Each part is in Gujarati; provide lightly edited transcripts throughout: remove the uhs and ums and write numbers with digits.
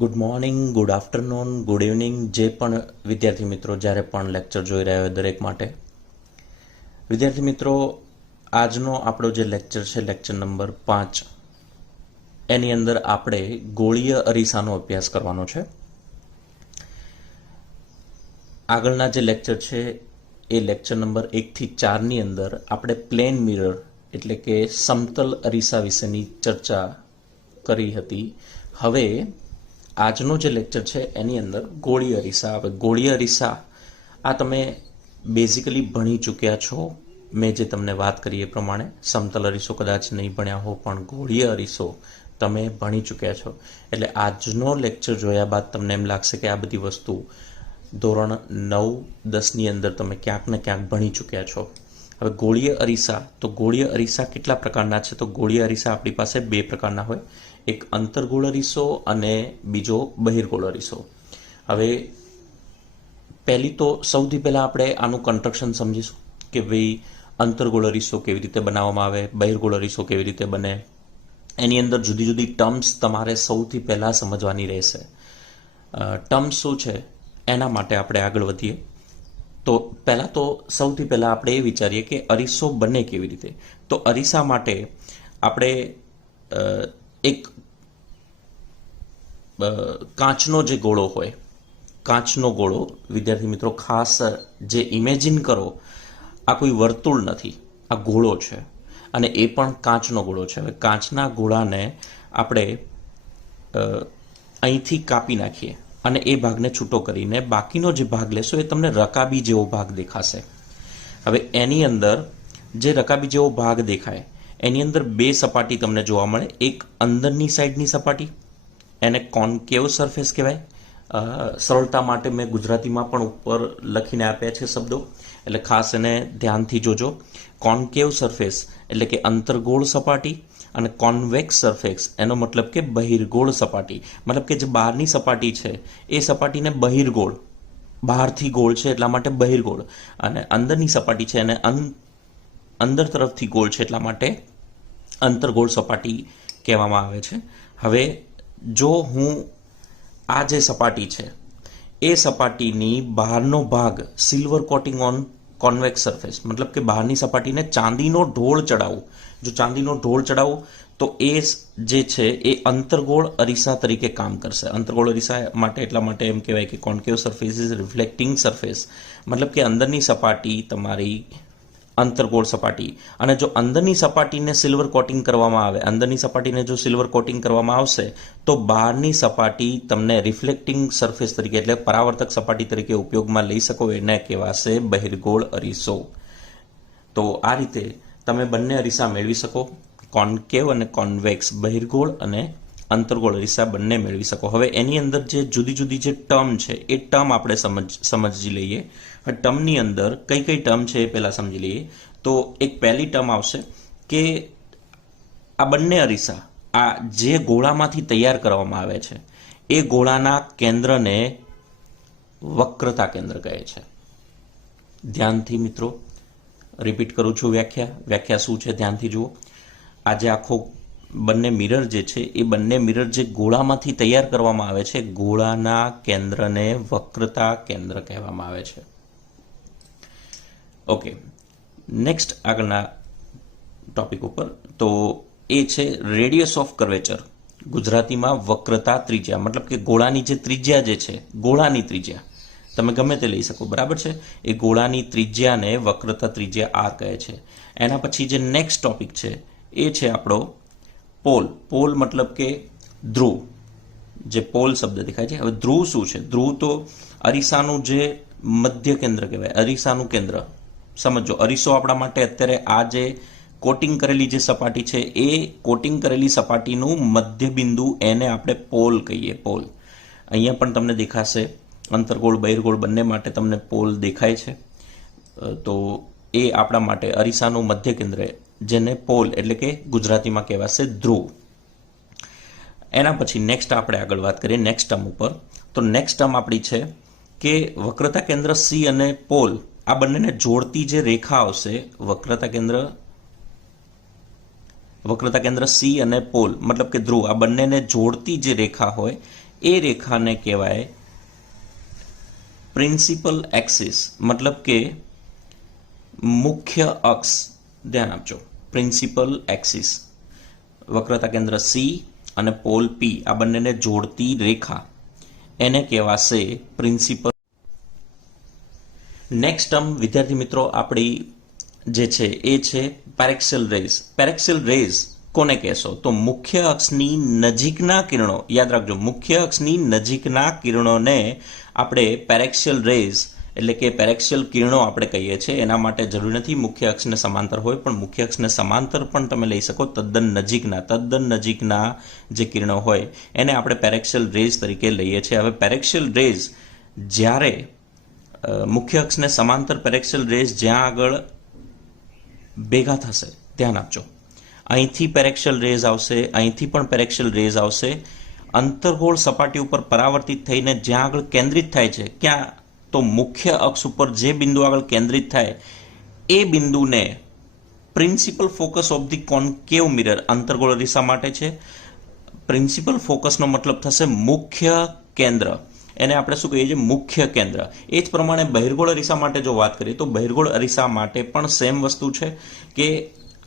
Good morning, good afternoon, good evening જે પણ વિદ્યાર્થી મિત્રો જ્યારે પણ લેક્ચર જોઈ રહ્યા હોય દરેક માટે. વિદ્યાર્થી મિત્રો, આજનો આપણો જે લેક્ચર છે લેક્ચર નંબર 5, એની અંદર આપણે ગોળીય અરીસાનો અભ્યાસ કરવાનો છે. આગળના જે લેક્ચર છે એ લેક્ચર નંબર 1 થી 4ની અંદર આપણે પ્લેન મિરર એટલે કે સમતલ અરીસા વિશેની ચર્ચા કરી હતી. હવે આજનો જે લેક્ચર છે એની અંદર ગોળીય અરીસા. હવે ગોળીય અરીસા આ તમે બેઝિકલી ભણી ચૂક્યા છો. મેં જે તમને વાત કરી એ પ્રમાણે સમતલ અરીસો કદાચ નહીં ભણ્યા હો, પણ ગોળીય અરીસો તમે ભણી ચૂક્યા છો. એટલે આજનો લેક્ચર જોયા બાદ તમને એમ લાગશે કે આ બધી વસ્તુ ધોરણ 9-10ની અંદર તમે ક્યાંક ને ક્યાંક ભણી ચૂક્યા છો. હવે ગોળીય અરીસા, તો ગોળીય અરીસા કેટલા પ્રકારના છે? તો ગોળીય અરીસા આપણી પાસે 2 પ્રકારના હોય, એક અંતર્ગોળ અરીસો અને બીજો બહિર્ગોળ અરીસો. હવે સૌથી પહેલા આપણે આનું કન્સ્ટ્રક્શન સમજીશું કે ભાઈ અંતર્ગોળ અરીસો કેવી રીતે બનાવવામાં આવે, બહિર્ગોળ અરીસો કેવી રીતે બને. એની અંદર જુદી જુદી ટર્મ્સ તમારે સૌથી પહેલા સમજવાની રહેશે. ટર્મ્સ શું છે એના માટે આપણે આગળ વધીએ તો સૌથી પહેલા આપણે એ વિચારીએ કે અરીસો બને કેવી રીતે. તો અરીસા માટે આપણે એક કાચનો જે ગોળો હોય, કાચનો ગોળો, વિદ્યાર્થી મિત્રો ખાસ જે ઇમેજિન કરો, આ કોઈ વર્તુળ નથી, આ ગોળો છે અને એ પણ કાચનો ગોળો છે. હવે કાચના ગોળાને આપણે અહીંથી કાપી નાખીએ અને એ ભાગને છૂટો કરીને બાકીનો જે ભાગ લેશો એ તમને રકાબી જેવો ભાગ દેખાશે. હવે એની અંદર જે રકાબી જેવો ભાગ દેખાય એની અંદર 2 સપાટી તમને જોવા મળે. એક અંદરની સાઈડની સપાટી, એને કોન્કેવ સરફેસ કહેવાય. સરળતા માટે મેં ગુજરાતીમાં પણ ઉપર લખીને આપ્યા છે શબ્દો, એટલે ખાસ એને ધ્યાનથી જોજો. કોન્કેવ સરફેસ એટલે કે અંતર્ગોળ સપાટી અને કોન્વેક્સ સરફેસ એનો મતલબ કે બહિર્ગોળ સપાટી. મતલબ કે જે બહારની સપાટી છે એ સપાટીને બહિર્ગોળ, બહારથી ગોળ છે એટલા માટે બહિર્ગોળ, અને અંદરની સપાટી છે એને અંદર તરફથી ગોળ છે એટલા માટે અંતર્ગોળ સપાટી કહેવામાં આવે છે. હવે જો હું આ જે સપાટી છે એ સપાટીની બહારનો ભાગ silver coating on convex surface, મતલબ કે બહારની સપાટીને ચાંદીનો ઢોળ ચડાવું, જો ચાંદીનો ઢોળ ચડાવું તો એ જે છે એ અંતર્ગોળ અરીસા તરીકે કામ કરશે. અંતર્ગોળ અરીસા માટે એટલા માટે એમ કહેવાય કે કોન્કેવ સરફેસ ઇઝ રિફ્લેક્ટિંગ સરફેસ, મતલબ કે અંદરની સપાટી તમારી અંતર્ગોળ સપાટી. અને જો અંદરની સપાટીને સિલ્વર કોટિંગ કરવામાં આવે, અંદરની સપાટીને જો સિલ્વર કોટિંગ કરવામાં આવશે તો બહારની સપાટી તમને રિફ્લેક્ટિંગ સરફેસ તરીકે એટલે પરાવર્તક સપાટી તરીકે ઉપયોગમાં લઈ શકો. એને કહેવાશે બહિર્ગોળ અરીસો. તો આ રીતે તમે બંને અરીસા મેળવી શકો, કોન્કેવ અને કોન્વેક્સ, બહિર્ગોળ અને અંતર્ગોળ અરીસા બંને મેળવી શકો. હવે એની અંદર જે જુદી જુદી જે ટર્મ છે એ ટર્મ આપણે સમજી લઈએ. ટર્મની અંદર કઈ કઈ ટર્મ છે એ પહેલા સમજી લઈએ. તો એક પહેલી ટર્મ આવશે કે આ બંને અરીસા, આ જે ગોળામાંથી તૈયાર કરવામાં આવે છે એ ગોળાના કેન્દ્રને વક્રતા કેન્દ્ર કહે છે. ધ્યાનથી મિત્રો રિપીટ કરું છું, વ્યાખ્યા શું છે ધ્યાનથી જુઓ. આ જે આખો બંને મિરર જે છે એ બંને મિરર જે ગોળામાંથી તૈયાર કરવામાં આવે છે, ગોળાના કેન્દ્રને વક્રતા કેન્દ્ર કહેવામાં આવે છે. ઓકે, નેક્સ્ટ આગળના ટોપિક ઉપર, તો એ છે રેડિયસ ઓફ કર્વેચર, ગુજરાતીમાં વક્રતા ત્રિજ્યા. મતલબ કે ગોળાની જે ત્રિજ્યા જે છે, ગોળાની ત્રિજ્યા તમે ગમે તે લઈ શકો, બરાબર છે, એ ગોળાની ત્રિજ્યાને વક્રતા ત્રિજ્યા R કહે છે. એના પછી જે નેક્સ્ટ ટોપિક છે એ છે આપણો પોલ. પોલ મતલબ કે ધ્રુવ, જે પોલ શબ્દ દેખાય છે. હવે ધ્રુવ શું છે? ધ્રુવ તો અરીસાનું જે મધ્ય કેન્દ્ર કહેવાય, અરીસાનું કેન્દ્ર. સમજો, અરીસો આપણા માટે અત્યારે આ જે કોટિંગ કરેલી જે સપાટી છે એ કોટિંગ કરેલી સપાટીનું મધ્ય બિંદુ, એને આપણે પોલ કહીએ. પોલ અહીંયા પણ તમને દેખાશે, અંતર્ગોળ બહિર્ગોળ બંને માટે તમને પોલ દેખાય છે. તો એ આપણા માટે અરીસાનું મધ્ય કેન્દ્ર, જેને પોલ એટલે કે ગુજરાતીમાં કહેવાશે ધ્રુવ. એના પછી નેક્સ્ટ આપણે આગળ વાત કરીએ નેક્સ્ટ ટર્મ ઉપર. તો નેક્સ્ટ ટર્મ આપણી છે કે વક્રતા કેન્દ્ર સી અને પોલ, આ બંનેને જોડતી જે રેખા આવશે, વક્રતા કેન્દ્ર સી અને પોલ મતલબ કે ધ્રુવ, આ બંનેને જોડતી જે રેખા હોય એ રેખાને કહેવાય પ્રિન્સિપલ એક્સિસ, મતલબ કે મુખ્ય અક્ષ. ધ્યાન આપજો, પ્રિન્સિપલ એક્સિસ. વક્રતા કેન્દ્ર સી અને પોલ પી આ બંનેને જોડતી રેખા એને કહેવાશે પ્રિન્સિપલ. નેક્સ્ટ ટર્મ વિદ્યાર્થી મિત્રો આપણી જે છે એ છે પેરેક્સિયલ રેઝ. પેરેક્સિયલ રેઝ કોને કહેશો? તો મુખ્ય અક્ષની નજીકના કિરણો, યાદ રાખજો, મુખ્ય અક્ષની નજીકના કિરણોને આપણે પેરેક્સિયલ રેઝ એટલે કે પેરેક્સિયલ કિરણો આપણે કહીએ છીએ. એના માટે જરૂરી નથી મુખ્ય અક્ષને સમાંતર હોય, પણ મુખ્ય અક્ષને સમાંતર પણ તમે લઈ શકો. તદ્દન નજીકના જે કિરણો હોય એને આપણે પેરેક્સિયલ રેઝ તરીકે લઈએ છીએ. હવે પેરેક્સિયલ રેઝ જ્યારે મુખ્ય અક્ષને સમાંતર પેરેક્સિયલ રેઝ જ્યાં આગળ ભેગા થશે, ધ્યાન આપજો, અહીંથી પેરેક્સિયલ રેઝ આવશે, અહીંથી પણ પેરેક્સિયલ રેઝ આવશે, અંતર્ગોળ સપાટી ઉપર પરાવર્તિત થઈને જ્યાં આગળ કેન્દ્રિત થાય છે, ક્યાં? તો મુખ્ય અક્ષ ઉપર જે બિંદુ આગળ કેન્દ્રિત થાય એ બિંદુને principal focus of the concave mirror, અંતર્ગોળ અરીસા માટે છે. પ્રિન્સિપલ ફોકસનો મતલબ થશે મુખ્ય કેન્દ્ર. એને આપણે શું કહીએ છીએ? મુખ્ય કેન્દ્ર. એ જ પ્રમાણે બહિર્ગોળ અરીસા માટે જો વાત કરીએ તો બહિર્ગોળ અરીસા માટે પણ સેમ વસ્તુ છે કે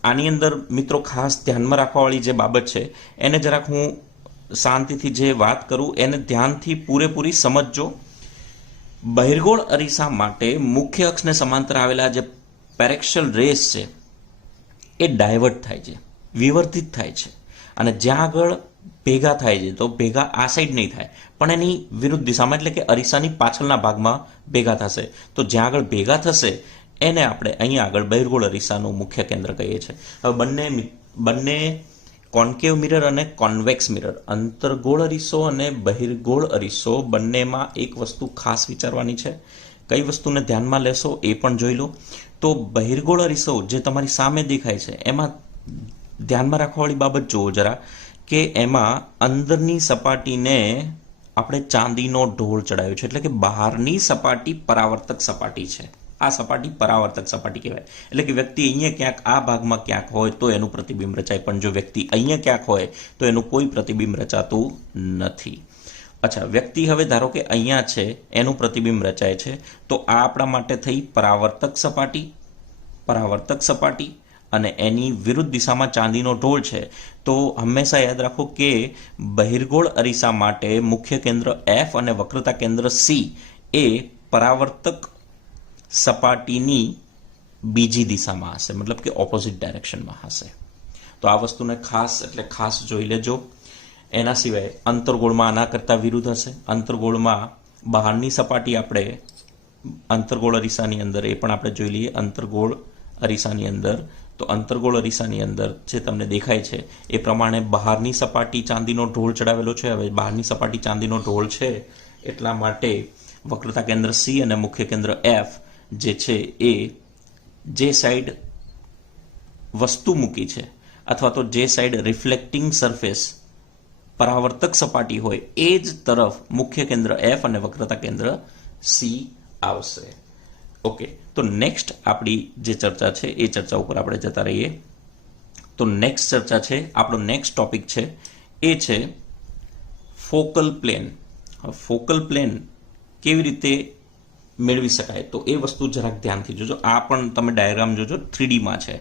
આની અંદર મિત્રો ખાસ ધ્યાનમાં રાખવાવાળી જે બાબત છે એને જરાક હું શાંતિથી જે વાત કરું એને ધ્યાનથી પૂરેપૂરી સમજજો. બહિર્ગોળ અરીસા માટે મુખ્ય અક્ષને સમાંતર આવેલા જે પેરેક્સિયલ રેઝ છે એ ડાયવર્ટ થાય છે, વિવર્તિત થાય છે, અને જ્યાં આગળ ભેગા થાય છે તો ભેગા આ સાઈડ નહીં થાય પણ એની વિરુદ્ધ દિશામાં, એટલે કે અરીસાની પાછળના ભાગમાં ભેગા થશે. તો જ્યાં આગળ ભેગા થશે એને આપણે અહીંયા આગળ બહિર્ગોળ અરીસાનું મુખ્ય કેન્દ્ર કહીએ છીએ. હવે બંને કોન્કેવ મિરર અને કોન્વેક્સ મિરર, અંતર્ગોળ અરીસો અને બહિર્ગોળ અરીસો, બંનેમાં એક વસ્તુ ખાસ વિચારવાની છે. કઈ વસ્તુને ધ્યાનમાં લેશો એ પણ જોઈ લો. તો બહિર્ગોળ અરીસો જે તમારી સામે દેખાય છે એમાં ધ્યાનમાં રાખવાવાળી બાબત જુઓ જરા, કે એમાં અંદરની સપાટીને આપણે ચાંદીનો ઢોળ ચડાવ્યો છે, એટલે કે બહારની સપાટી પરાવર્તક સપાટી છે. આ સપાટી પરાવર્તક સપાટી કહેવાય. એટલે કે વ્યક્તિ અહીંયા ક્યાંક આ ભાગમાં ક્યાંક હોય તો એનું પ્રતિબિંબ રચાય, પણ જો વ્યક્તિ અહીંયા ક્યાંક હોય તો એનું કોઈ પ્રતિબિંબ રચાતું નથી. અચ્છા, વ્યક્તિ હવે ધારો કે અહીંયા છે, એનું પ્રતિબિંબ રચાય છે, તો આ આપણા માટે થઈ પરાવર્તક સપાટી અને એની વિરુદ્ધ દિશામાં ચાંદીનો ઢોળ છે. તો હંમેશા યાદ રાખો કે બહિર્ગોળ અરીસા માટે મુખ્ય કેન્દ્ર એફ અને વક્રતા કેન્દ્ર સી એ પરાવર્તક સપાટીની બીજી દિશામાં હશે, મતલબ કે ઓપોઝિટ ડાયરેક્શનમાં હશે. તો આ વસ્તુને ખાસ જોઈ લેજો. એના સિવાય અંતર્ગોળમાં આના કરતાં વિરુદ્ધ હશે. અંતર્ગોળમાં બહારની સપાટી આપણે અંતર્ગોળ અરીસાની અંદર એ પણ આપણે જોઈ લઈએ. અંતર્ગોળ અરીસાની અંદર તો અંતર્ગોળ અરીસાની અંદર જે તમને દેખાય છે એ પ્રમાણે બહારની સપાટી ચાંદીનો ઢોળ ચડાવેલો છે. હવે બહારની સપાટી ચાંદીનો ઢોળ છે એટલા માટે વક્રતા કેન્દ્ર સી અને મુખ્ય કેન્દ્ર એફ જે છે એ જે સાઈડ વસ્તુ મૂકી છે અથવા તો જે સાઈડ રિફ્લેક્ટિંગ સરફેસ પરાવર્તક સપાટી હોય એ જ તરફ મુખ્ય કેન્દ્ર એફ અને વક્રતા કેન્દ્ર સી આવશે. ઓકે, તો નેક્સ્ટ આપણી જે ચર્ચા છે એ ચર્ચા ઉપર આપણે જતા રહીએ. તો નેક્સ્ટ ચર્ચા છે, આપણો નેક્સ્ટ ટોપિક છે એ છે ફોકલ પ્લેન. ફોકલ પ્લેન કેવી રીતે મેળવી શકાય તો એ વસ્તુ જરાક ધ્યાનથી જોજો. આ પણ તમે ડાયાગ્રામ જોજો, 3Dમાં છે.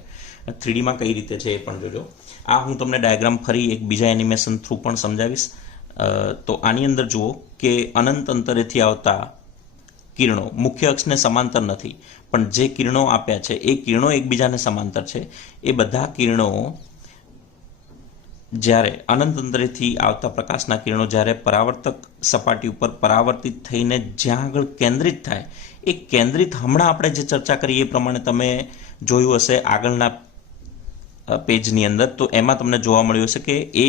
3Dમાં કઈ રીતે છે એ પણ જોજો. આ હું તમને ડાયાગ્રામ ફરી એક બીજા એનિમેશન થ્રુ પણ સમજાવીશ. તો આની અંદર જુઓ કે અનંત અંતરેથી આવતા કિરણો મુખ્ય અક્ષને સમાંતર નથી, પણ જે કિરણો આપ્યા છે એ કિરણો એકબીજાને સમાંતર છે. એ બધા કિરણો જ્યારે અનંત અંતરેથી આવતા પ્રકાશના કિરણો જ્યારે પરાવર્તક સપાટી ઉપર પરાવર્તિત થઈને જ્યાં આગળ કેન્દ્રિત થાય, એ કેન્દ્રિત હમણાં આપણે જે ચર્ચા કરી એ પ્રમાણે તમે જોયું હશે આગળના પેજની અંદર, તો એમાં તમને જોવા મળ્યું હશે કે એ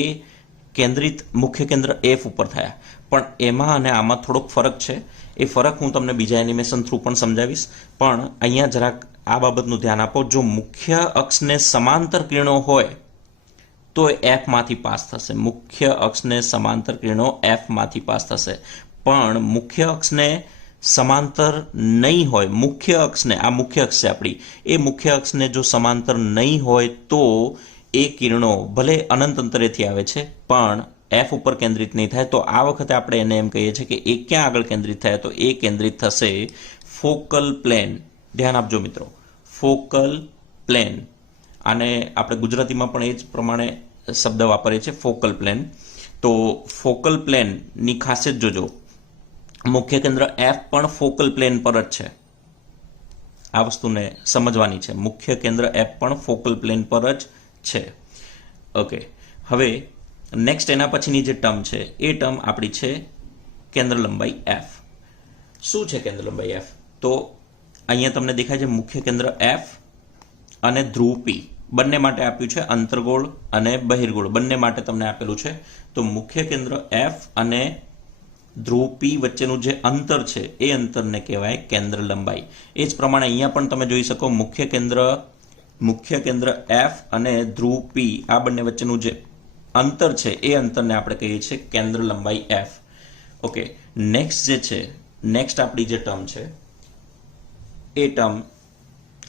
કેન્દ્રિત મુખ્ય કેન્દ્ર એફ ઉપર થયા, પણ એમાં અને આમાં થોડોક ફરક છે. એ ફરક હું તમને બીજા એનિમેશન થ્રુ પણ સમજાવીશ, પણ અહીંયા જરાક આ બાબતનું ધ્યાન આપો. જો મુખ્ય અક્ષને સમાંતર કિરણો હોય તો એફમાંથી પાસ થશે. મુખ્ય અક્ષને સમાંતર કિરણો એફમાંથી પાસ થશે, પણ મુખ્ય અક્ષને સમાંતર નહીં હોય, મુખ્ય અક્ષને, આ મુખ્ય અક્ષ છે આપણી, એ મુખ્ય અક્ષને જો સમાંતર નહીં હોય તો એ કિરણો ભલે અનંત અંતરેથી આવે છે પણ એફ ઉપર કેન્દ્રિત નહીં થાય, તો આ વખતે આપણે એને એમ કહીએ છીએ કે એ ક્યાં આગળ કેન્દ્રિત થાય, તો એ કેન્દ્રિત થશે ફોકલ પ્લેન. ધ્યાન આપજો મિત્રો, ફોકલ પ્લેન. આને આપણે ગુજરાતીમાં પણ એ જ પ્રમાણે શબ્દ વાપરીએ છીએ, ફોકલ પ્લેન. તો ફોકલ પ્લેનની ખાસિયત જોજો, મુખ્ય કેન્દ્ર એફ પણ ફોકલ પ્લેન પર જ છે. આ વસ્તુને સમજવાની છે. મુખ્ય કેન્દ્ર એફ પણ ફોકલ પ્લેન પર જ છે. ઓકે, હવે નેક્સ્ટ એના પછીની જે ટર્મ છે એ ટર્મ આપણી છે કેન્દ્ર લંબાઈ એફ. શું છે કેન્દ્ર લંબાઈ એફ? તો અહીંયા તમને દેખાય છે મુખ્ય કેન્દ્ર એફ અને ધ્રુવ પી બંને માટે આપ્યું છે, અંતર્ગોળ અને બહિર્ગોળ બંને માટે તમને આપેલું છે. તો મુખ્ય કેન્દ્ર એફ અને ધ્રુવ પી વચ્ચેનું જે અંતર છે એ અંતરને કહેવાય કેન્દ્ર લંબાઈ. એ જ પ્રમાણે અહીંયા પણ તમે જોઈ શકો મુખ્ય કેન્દ્ર એફ અને ધ્રુવ પી આ બંને વચ્ચેનું જે અંતર છે એ અંતરને આપણે કહીએ છીએ કેન્દ્ર લંબાઈ એફ. ઓકે, નેક્સ્ટ જે છે, નેક્સ્ટ આપણી જે ટર્મ છે એ ટર્મ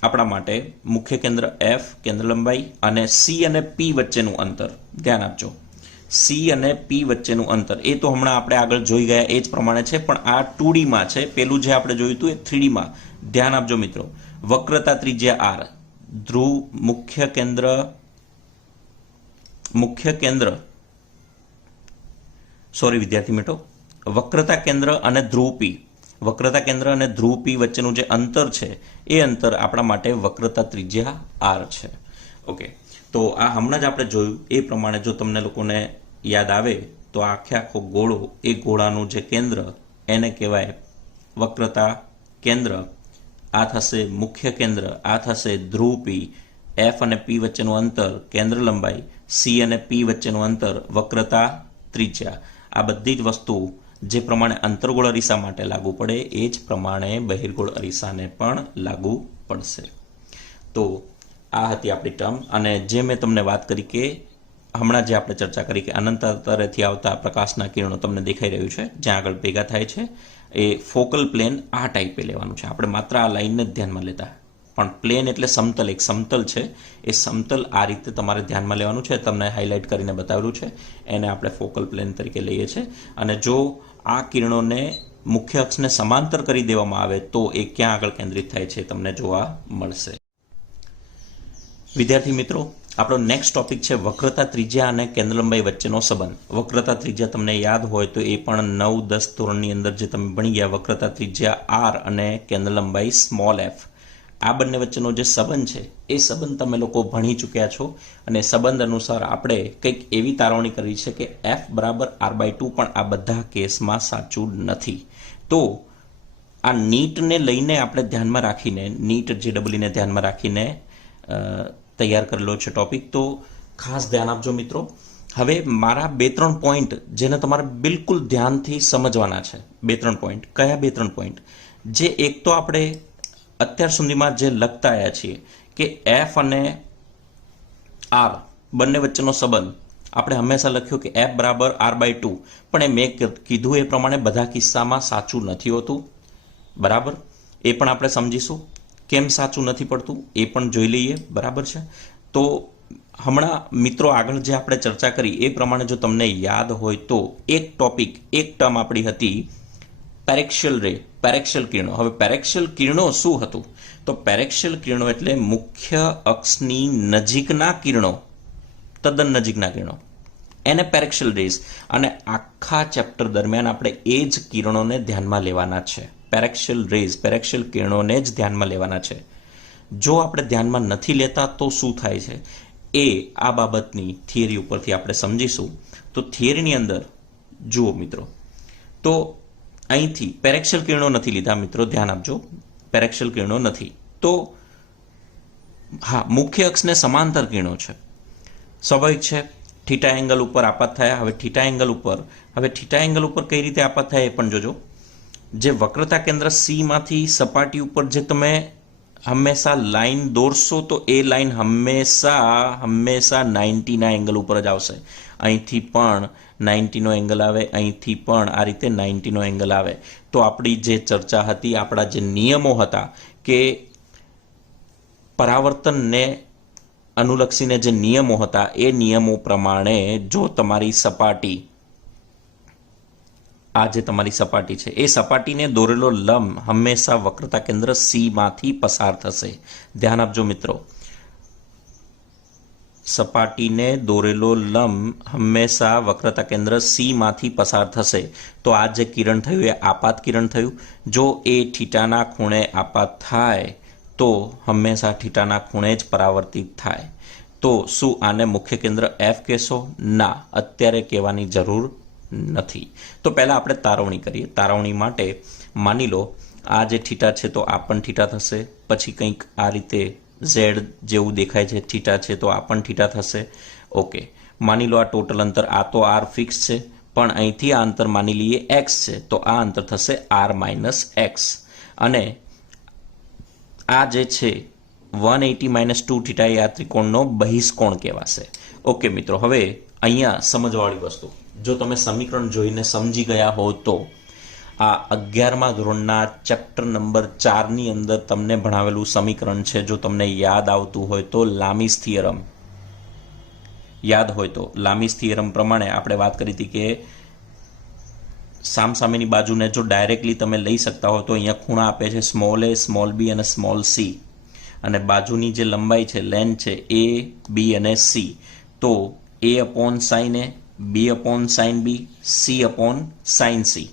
આપણા માટે મુખ્ય કેન્દ્ર એફ કેન્દ્ર લંબાઈ અને સી અને પી વચ્ચેનું અંતર. ધ્યાન આપજો, સી અને પી વચ્ચેનું અંતર એ તો હમણાં આપણે આગળ જોઈ ગયા એ જ પ્રમાણે છે, પણ આ 2D માં છે. પેલું જે આપણે જોયું હતું એ 3D માં. ધ્યાન આપજો મિત્રો, વક્રતા ત્રિજ્યા આર, ધ્રુવ મુખ્ય કેન્દ્ર સોરી વિદ્યાર્થી મિત્રો, વક્રતા કેન્દ્ર અને ધ્રુવ પી, વક્રતા કેન્દ્ર અને ધ્રુવ પી વચ્ચેનું જે અંતર છે એ અંતર આપણા માટે વક્રતા ત્રિજ્યા આર છે. ઓકે, તો આ હમણાં જ આપણે જોયું એ પ્રમાણે જો તમને લોકોને યાદ આવે તો આખો ગોળો, એ ગોળાનું જે કેન્દ્ર એને કહેવાય વક્રતા કેન્દ્ર. આ થશે મુખ્ય કેન્દ્ર, આ થશે ધ્રુવ પી, એફ અને પી વચ્ચેનું અંતર કેન્દ્ર લંબાઈ, સી અને પી વચ્ચેનું અંતર વક્રતા ત્રિજ્યા. આ બધી જ વસ્તુ જે પ્રમાણે અંતર્ગોળ અરીસા માટે લાગુ પડે એ જ પ્રમાણે બહિર્ગોળ અરીસાને પણ લાગુ પડશે. તો આ હતી આપણી ટર્મ. અને જે મેં તમને વાત કરી કે હમણાં જે આપણે ચર્ચા કરી કે અનંતરેથી આવતા પ્રકાશના કિરણો તમને દેખાઈ રહ્યું છે જ્યાં આગળ ભેગા થાય છે, એ ફોકલ પ્લેન આ ટાઈપે લેવાનું છે. આપણે માત્ર આ લાઈનને જ ધ્યાનમાં લેતા, પણ પ્લેન એટલે સમતલ, એક સમતલ છે. એ સમતલ આ રીતે તમારે ધ્યાનમાં લેવાનું છે. તમને હાઇલાઇટ કરીને બતાવેલું છે, એને આપણે ફોકલ પ્લેન તરીકે લઈએ છીએ. અને જો આ કિરણોને મુખ્ય અક્ષને સમાંતર કરી દેવામાં આવે તો એ ક્યાં આગળ કેન્દ્રિત થાય છે તમને જોવા મળશે. વિદ્યાર્થી મિત્રો, આપણો નેક્સ્ટ ટોપિક છે વક્રતા ત્રિજ્યા અને કેન્દ્ર લંબાઈ વચ્ચેનો સંબંધ. વક્રતા ત્રિજ્યા તમને યાદ હોય તો એ પણ 9-10 ધોરણની અંદર જે તમે ભણી ગયા, વક્રતા ત્રિજ્યા આર અને કેન્દ્ર લંબાઈ સ્મોલ એફ, આ બંને વચ્ચેનો જે સંબંધ છે એ સંબંધ તમે લોકો ભણી ચૂક્યા છો. અને સંબંધ અનુસાર આપણે કંઈક એવી તારવણી કરી છે કે એફ બરાબર r/2 પણ આ બધા કેસમાં સાચું નથી. તો આ નીટને લઈને આપણે ધ્યાનમાં રાખીને, નીટ JEE ને ધ્યાનમાં રાખીને તૈયાર કરેલો છે ટોપિક. તો ખાસ ધ્યાન આપજો મિત્રો. હવે મારા 2-3 પોઈન્ટ જેને તમારે બિલકુલ ધ્યાનથી સમજવાના છે. 2-3 પોઈન્ટ. કયા 2-3 પોઈન્ટ? જે એક તો આપણે અત્યાર સુધીમાં જે લખતા આવ્યા છીએ કે એફ અને આર બંને વચ્ચેનો સંબંધ આપણે હંમેશા લખ્યો કે એફ બરાબર r/2, પણ એ મેં કીધું એ પ્રમાણે બધા કિસ્સામાં સાચું નથી હોતું. બરાબર, એ પણ આપણે સમજીશું કેમ સાચું નથી પડતું, એ પણ જોઈ લઈએ. બરાબર છે. તો હમણાં મિત્રો આગળ જે આપણે ચર્ચા કરી એ પ્રમાણે જો તમને યાદ હોય તો એક ટોપિક, એક ટર્મ આપણી હતી પેરેક્શિયલ રે, પેરેક્શિયલ કિરણો. હવે પેરેક્શિયલ કિરણો શું હતું? તો પેરેક્શિયલ કિરણો એટલે મુખ્ય અક્ષની નજીકના કિરણો, તદ્દન નજીકના કિરણો, એને પેરેક્શિયલ રેઝ. અને આખા ચેપ્ટર દરમિયાન આપણે એ જ કિરણોને ધ્યાનમાં લેવાના છે. પેરેક્શિયલ રેઝ, પેરેક્શિયલ કિરણોને જ ધ્યાનમાં લેવાના છે. જો આપણે ધ્યાનમાં નથી લેતા તો શું થાય છે એ આ બાબતની થિયરી ઉપરથી આપણે સમજીશું. તો થિયરીની અંદર જુઓ મિત્રો, તો અહીંથી પેરેક્શિયલ કિરણો નથી લીધા મિત્રો, ધ્યાન આપજો, પેરેક્શિયલ કિરણો નથી. તો હા, મુખ્ય અક્ષને સમાંતર કિરણો છે. સ્વાભાવિક છે, થીટા એંગલ ઉપર આપાત થયા. હવે થીટા એંગલ ઉપર કઈ રીતે આપાત થયા એ પણ જોજો. જે વક્રતા કેન્દ્ર સી માંથી સપાટી ઉપર જે તમે હંમેશા લાઈન દોરશો તો એ લાઈન હંમેશા 90 એંગલ ઉપર જ આવશે. અહીંથી પણ 90 એંગલ આવે, અહીંથી પણ આ રીતે 90 એંગલ આવે. તો આપણી જે ચર્ચા હતી, આપણા જે નિયમો હતા કે પરાવર્તનને અનુલક્ષીને જે નિયમો હતા એ નિયમો પ્રમાણે જો તમારી સપાટી આ જે તમારી સપાટી છે એ સપાટીને દોરેલો લંબ હંમેશા વક્રતા કેન્દ્ર સી માંથી પસાર થશે. ધ્યાન આપજો મિત્રો, સપાટીને દોરેલો લંબ હંમેશા વક્રતા કેન્દ્ર સી માંથી પસાર થશે. તો આ જે કિરણ થયું એ આપાત કિરણ થયું. જો એ થીટાના ખૂણે આપાત થાય તો હંમેશા થીટાના ખૂણે જ પરાવર્તિત થાય. તો શું આને મુખ્ય કેન્દ્ર એફ કહેશો? ના, અત્યારે કહેવાની જરૂર નથી. તો પહેલા આપણે તારવણી કરીએ. તારવણી માટે માની લો આ જે થીટા છે તો આ પણ થીટા થશે, પછી કંઈક આ રીતે ઝેડ જેવું દેખાય છે થીટા છે તો આ પણ થીટા થશે. ઓકે, માની લો આ ટોટલ અંતર, આ તો આર ફિક્સ છે, પણ અહીંથી આ અંતર માની લઈએ એક્સ છે તો આ અંતર થશે આર માઇનસ એક્સ. અને આ જે છે 180 માઇનસ 2 થીટા એ આ ત્રિકોણનો બહિષ્કોણ કહેવાશે. ઓકે મિત્રો, હવે અહીંયા સમજવાળી વસ્તુ, જો તમે સમીકરણ જોઈને સમજી ગયા હો તો આ 11મા ધોરણના ચેપ્ટર નંબર 4ની અંદર તમને ભણાવેલું સમીકરણ છે. જો તમને યાદ આવતું હોય તો લામીસ થિયરમ યાદ હોય તો લામીસ થિયરમ પ્રમાણે આપણે વાત કરી હતી કે સામસામેની બાજુને જો ડાયરેક્ટલી તમે લઈ શકતા હો તો અહીંયા ખૂણા આપે છે સ્મોલ એ, સ્મોલ બી અને સ્મોલ સી, અને બાજુની જે લંબાઈ છે લેન્થ છે એ, બી અને સી. તો A upon sine A, B upon sine B, C upon sine C,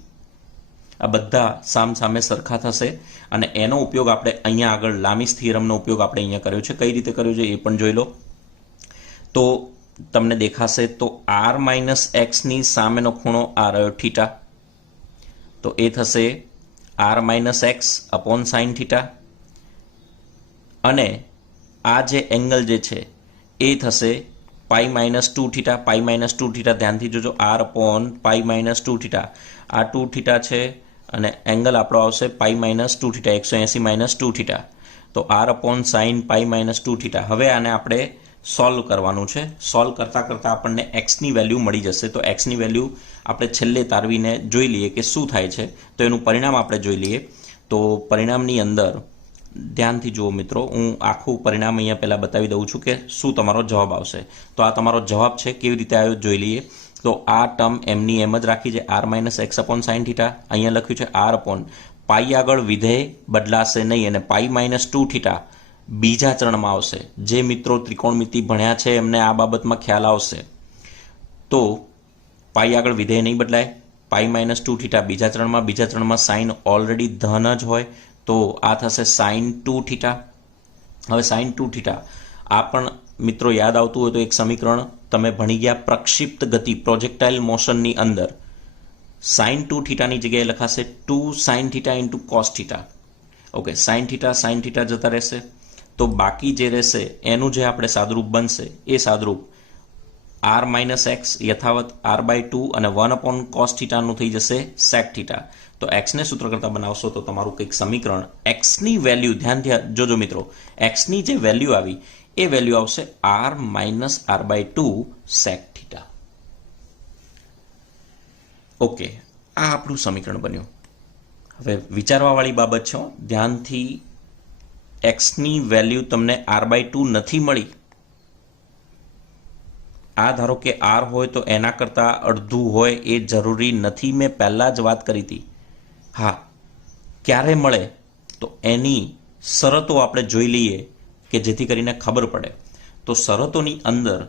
આ બધા સામસામે સરખા થશે. અને એનો ઉપયોગ આપણે અહીંયા આગળ લામીસ થિયરમનો ઉપયોગ આપણે અહીંયા કર્યો છે. કઈ રીતે કર્યો છે એ પણ જોઈ લો. તો તમને દેખાશે તો આર માઇનસ એક્સની સામેનો ખૂણો આ રહ્યો થીટા, તો એ થશે R minus x upon sine theta. અને આ જે એંગલ જે છે એ થશે pi minus 2 theta. Pi minus 2 theta ધ્યાનથી જોજો, R upon pi minus 2 theta. આ 2 થીટા છે અને એંગલ આપણો આવશે pi minus 2 theta, 180 minus 2 theta. તો R upon sine pi minus 2 theta. હવે આને આપણે સોલ્વ કરવાનું છે. સોલ્વ કરતાં કરતાં આપણને એક્સની વેલ્યુ મળી જશે. તો એક્સની વેલ્યુ આપણે છેલ્લે તારવીને જોઈ લઈએ કે શું થાય છે. તો એનું પરિણામ આપણે જોઈ લઈએ. તો પરિણામની અંદર ધ્યાનથી જુઓ મિત્રો, હું આખું પરિણામ અહીંયા પહેલાં બતાવી દઉં છું કે શું તમારો જવાબ આવશે. તો આ તમારો જવાબ છે. કેવી રીતે આવ્યો જોઈ લઈએ. તો આ ટર્મ એમની એમ જ રાખી છે, R minus x upon sine theta. અહીંયા લખ્યું છે આર અપોન પાઈ, આગળ વિધેય બદલાશે નહીં અને પાઈ માઇનસ 2 થીટા બીજા ચરણમાં આવશે. જે મિત્રો ત્રિકોણમિતિ ભણ્યા છે એમને આ બાબતમાં ખ્યાલ આવશે. તો પાઈ આગળ વિધેય નહીં બદલાય, પાઈ માઇનસ 2 થીટા બીજા ચરણમાં સાઇન ઓલરેડી ધન જ હોય તો આ થશે સાઇન 2 થીટા. હવે સાઇન 2 થીટા આ પણ મિત્રો યાદ આવતું હોય તો એક સમીકરણ તમે ભણી ગયા પ્રક્ષિપ્ત ગતિ પ્રોજેક્ટાઇલ મોશનની અંદર સાઇન 2 થીટાની જગ્યાએ લખાશે 2 sine theta into cos theta. Okay, sine theta જતા રહેશે. તો બાકી જે રહેશે એનું જે આપણે સાદરૂપ બનશે એ સાદરૂપ આર માઇનસ એક્સ યથાવત આર બાય 2 અને 1 અપોન કોસ થીટાનું થઈ જશે સેક થીટા. તો એક્સને સૂત્ર કરતા બનાવશો તો તમારું કંઈક સમીકરણ એક્સની વેલ્યુ, ધ્યાનથી જોજો મિત્રો, એક્સની જે વેલ્યુ આવી એ વેલ્યુ આવશે r minus r by 2 sec theta. Okay, આ આપણું સમીકરણ બન્યું. હવે વિચારવાવાળી બાબત છે, ધ્યાનથી એક્સની વેલ્યુ તમને આર બાય 2 નથી મળી. આ ધારો કે આર હોય તો એના કરતાં અડધું હોય એ જરૂરી નથી. મેં પહેલાં જ વાત કરી હતી. હા, ક્યારે મળે તો એની શરતો આપણે જોઈ લઈએ કે જેથી કરીને ખબર પડે. તો શરતોની અંદર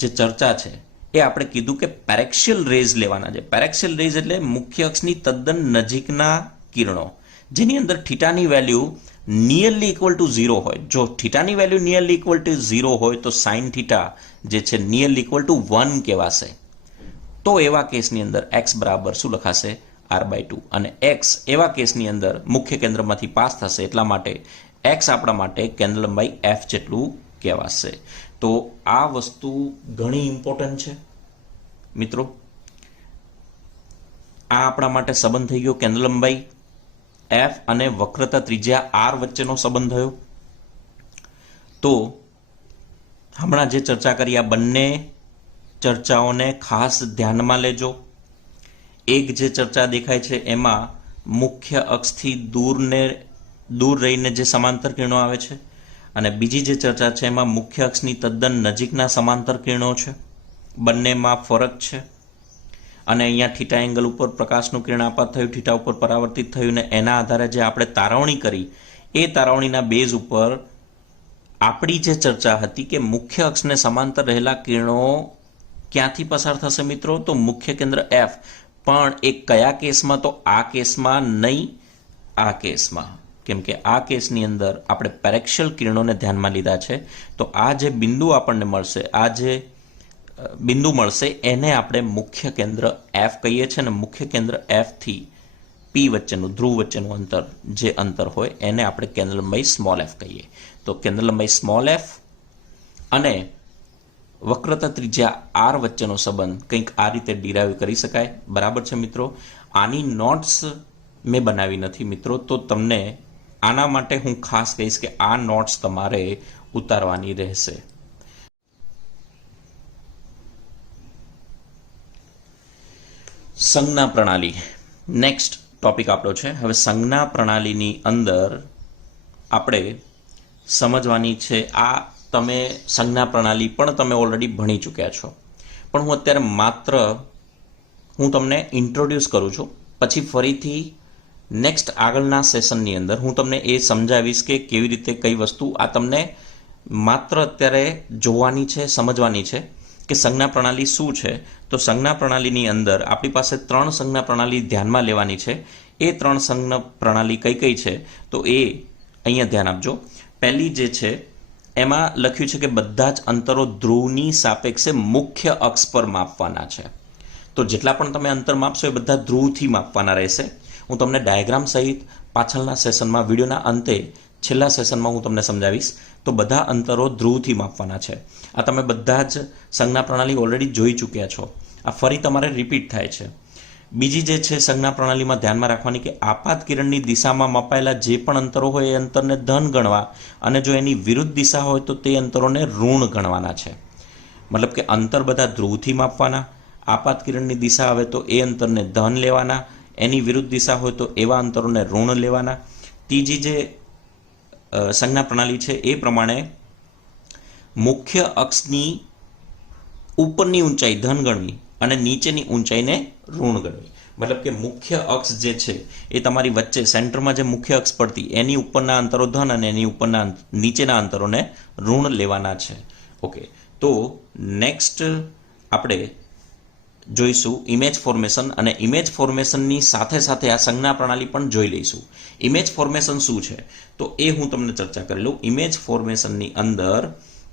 જે ચર્ચા છે એ આપણે કીધું કે પેરેક્શિયલ રેઝ લેવાના છે. પેરેક્શિયલ રેઝ એટલે મુખ્ય અક્ષની તદ્દન નજીકના કિરણો જેની અંદર થીટાની વેલ્યુ નિયરલી ઇક્વલ ટુ 0 હોય. જો થીટાની વેલ્યુ નિયરલી ઇક્વલ ટુ 0 હોય તો સાઇન થીટા જે છે નિયરલી ઇક્વલ ટુ 1 કહેવાશે. તો એવા કેસની અંદર એક્સ બરાબર શું લખાશે? R by 2. અને એક્સ એવા કેસની અંદર મુખ્ય કેન્દ્રમાંથી પાસ થશે, એટલા માટે એક્સ આપણા માટે કેન્દ્ર લંબાઈ એફ જેટલું કહેવાશે. તો આ વસ્તુ ઘણી ઇમ્પોર્ટન્ટ છે મિત્રો. આ આપણા માટે સંબંધ થઈ ગયો કેન્દ્ર લંબાઈ એફ અને વક્રતા ત્રિજ્યા આર વચ્ચેનો સંબંધ થયો. તો હમણાં જે ચર્ચા કરી આ બંને ચર્ચાઓને ખાસ ધ્યાનમાં લેજો. એક જે ચર્ચા દેખાય છે એમાં મુખ્ય અક્ષથી દૂર રહીને જે સમાંતર કિરણો આવે છે, અને બીજી જે ચર્ચા છે એમાં મુખ્ય અક્ષની તદ્દન નજીકના સમાંતર કિરણો છે. બંનેમાં ફરક છે. અને અહીંયા થીટા એંગલ ઉપર પ્રકાશનું કિરણ આપાત થયું, થીટા ઉપર પરાવર્તિત થયું, ને એના આધારે જે આપણે તારવણી કરી એ તારવણીના બેઝ ઉપર આપણી જે ચર્ચા હતી કે મુખ્ય અક્ષને સમાંતર રહેલા કિરણો ક્યાંથી પસાર થશે મિત્રો? તો મુખ્ય કેન્દ્ર એફ. પણ એ કયા કેસમાં? તો આ કેસમાં નહીં, આ કેસમાં. કેમ કે આ કેસની અંદર આપણે પેરેક્શિયલ કિરણોને ધ્યાનમાં લીધા છે. તો આ જે બિંદુ આપણને મળશે, આ જે બિંદુ મળશે એને આપણે મુખ્ય કેન્દ્ર એફ કહીએ છીએ, અને મુખ્ય કેન્દ્ર એફ થી પી વચ્ચેનું, ધ્રુવ વચ્ચેનું અંતર, જે અંતર હોય એને આપણે કેન્દ્ર લંબાઈ સ્મોલ એફ કહીએ. તો કેન્દ્ર લંબાઈ સ્મોલ એફ અને વક્રતા ત્રિજ્યા આર વચ્ચેનો સંબંધ કંઈક આ રીતે ડિરાઈવ કરી શકાય. બરાબર છે મિત્રો? આની નોટ્સ મેં બનાવી નથી મિત્રો, તો તમને આના માટે હું ખાસ કહીશ કે આ નોટ્સ તમારે ઉતારવાની રહેશે. સંજ્ઞા પ્રણાલી નેક્સ્ટ ટોપિક આપણો છે. હવે સંજ્ઞા પ્રણાલીની અંદર આપણે સમજવાની છે, આ તમે સંજ્ઞા પ્રણાલી પણ તમે ઓલરેડી ભણી ચૂક્યા છો, પણ હું અત્યારે માત્ર હું તમને ઇન્ટ્રોડ્યુસ કરું છું. પછી ફરીથી નેક્સ્ટ આગળના સેશનની અંદર હું તમને એ સમજાવીશ કે કેવી રીતે કઈ વસ્તુ આ તમને માત્ર અત્યારે જોવાની છે, સમજવાની છે કે સંજ્ઞા પ્રણાલી શું છે. તો સંજ્ઞા પ્રણાલીની અંદર આપણી પાસે 3 સંજ્ઞા પ્રણાલી ધ્યાનમાં લેવાની છે. એ 3 સંજ્ઞા પ્રણાલી કઈ કઈ છે તો એ અહીંયા ધ્યાન આપજો. પહેલી જે છે એમાં લખ્યું છે કે બધા જ અંતરો ધ્રુવની સાપેક્ષે મુખ્ય અક્ષ પર માપવાના છે. તો જેટલા પણ તમે અંતર માપશો એ બધા ધ્રુવથી માપવાના રહેશે. હું તમને ડાયાગ્રામ સહિત પાછળના સેશનમાં, વિડીયોના અંતે છેલ્લા સેશનમાં હું તમને સમજાવીશ. તો બધા અંતરો ધ્રુવથી માપવાના છે. આ તમે બધા જ સંજ્ઞા પ્રણાલી ઓલરેડી જોઈ ચૂક્યા છો. આ ફરી તમારે રિપીટ થાય છે. બીજી જે છે સંજ્ઞા પ્રણાલીમાં ધ્યાનમાં રાખવાની કે આપાત કિરણની દિશામાં મપાયેલા જે પણ અંતરો હોય એ અંતરને ધન ગણવા, અને જો એની વિરુદ્ધ દિશા હોય તો તે અંતરોને ઋણ ગણવાના છે. મતલબ કે અંતર બધા ધ્રુવથી માપવાના, આપાત કિરણની દિશા આવે તો એ અંતરને ધન લેવાના, એની વિરુદ્ધ દિશા હોય તો એવા અંતરોને ઋણ લેવાના. ત્રીજી જે સંજ્ઞા પ્રણાલી છે એ પ્રમાણે મુખ્ય અક્ષની ઉપરની ઊંચાઈ ધન ગણવી અને નીચેની ઊંચાઈને ઋણ ગણવી. મતલબ કે મુખ્ય અક્ષ જે છે એ તમારી વચ્ચે સેન્ટરમાં જે મુખ્ય અક્ષ પડતી એની ઉપરના અંતરો ધન અને એની ઉપરના નીચેના અંતરોને ઋણ લેવાના છે. ઓકે, તો નેક્સ્ટ આપણે જોઈશું ઇમેજ ફોર્મેશન, અને ઇમેજ ફોર્મેશનની સાથે સાથે આ સંજ્ઞા પ્રણાલી પણ જોઈ લઈશું. ઇમેજ ફોર્મેશન શું છે તો એ હું તમને ચર્ચા કરી લઉં. ઇમેજ ફોર્મેશનની અંદર